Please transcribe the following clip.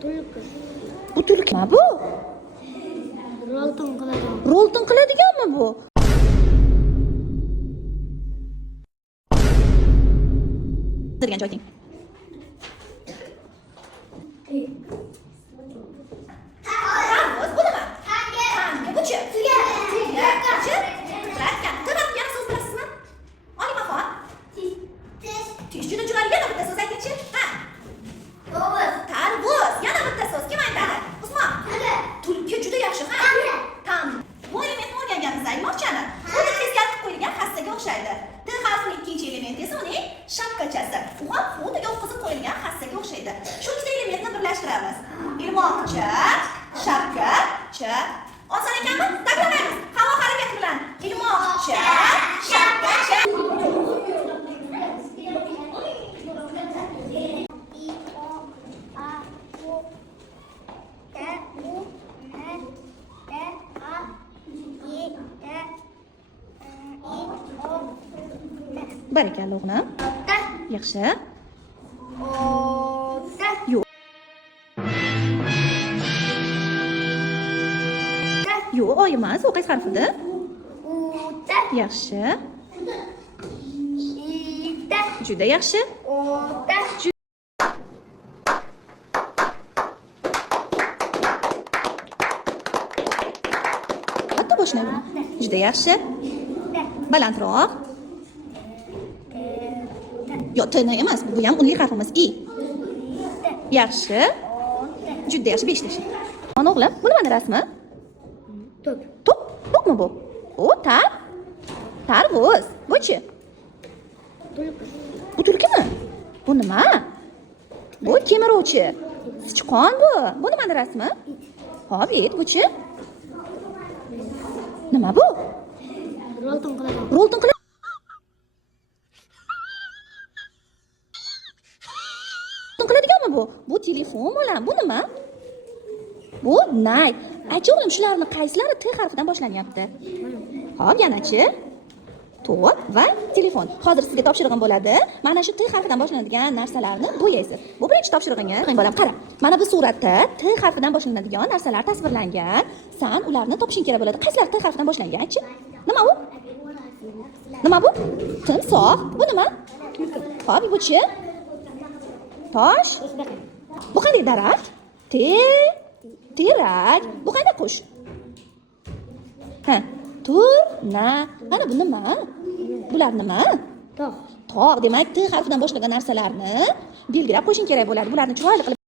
Tulki. Bu tulki nima bu? Rolton qiladigan. Rolton qiladiganmi bu? Degan joying. Shapkachasi. U ham xuddi yotqizib qo'yilgan hassaga o'xshaydi. Shu ikkita elementni birlashtiramiz. Ilmoqcha, shapkacha. Oson ekanmi? Takrorlaymiz. Havo harakati bilan. Ilmoqcha, shapkacha. Barakalla o'g'lim. Yaxshi. Yo'q. Yo'q, o emas. O qaysi harf edi? Yaxshi. Juda yaxshi. Katta boshlayman. Juda yaxshi. Balandroq. Yo'q, tini emas. Bu ham unli harfimiz i. Yaxshi. Juda yaxshi 5 tashi. Ana o'g'lim, bu nimani rasmi? Top. Top? To'pmi bu? O, tar. Tarvuz. Bu-chi? Tulki. Bu tulkimi? Bu nima? Bu kemiruvchi. Sichqon bu. Bu nimani rasmi? Ho'p, bu-chi? Nima bu? Rolton qiladigan. Rolton qiladi. Qiladiganmi bu? Bu telefon bolam. Bu nima? Bu nay. Aychi o'g'lim, shularni qaysilari T harfidan boshlanyapti? Hop, yanachi. To'p va telefon. Hozir sizga topshirig'im bo'ladi. Mana shu T harfidan boshlanadigan narsalarni bo'yaysiz. Bu birinchi topshirig'ingiz. Bolam, qara. Mana bu suratda T harfidan boshlanadigan narsalar tasvirlangan. Sen ularni topishing kerak bo'ladi. Qaysilar T harfidan boshlangan? Aychi. Nima u? Nima bu? Timsoh. Bu nima? Hop, bu-chi? Tosh. Bu qanday daraxt? Terak. Bu qanday qush? Ha, turna. Mana bu nima? Bular nima? Tog'. Tog'. Demak, T harfidan boshlangan narsalarni belgilab qo'yishing kerak bo'ladi. Bularni chiroyli qilib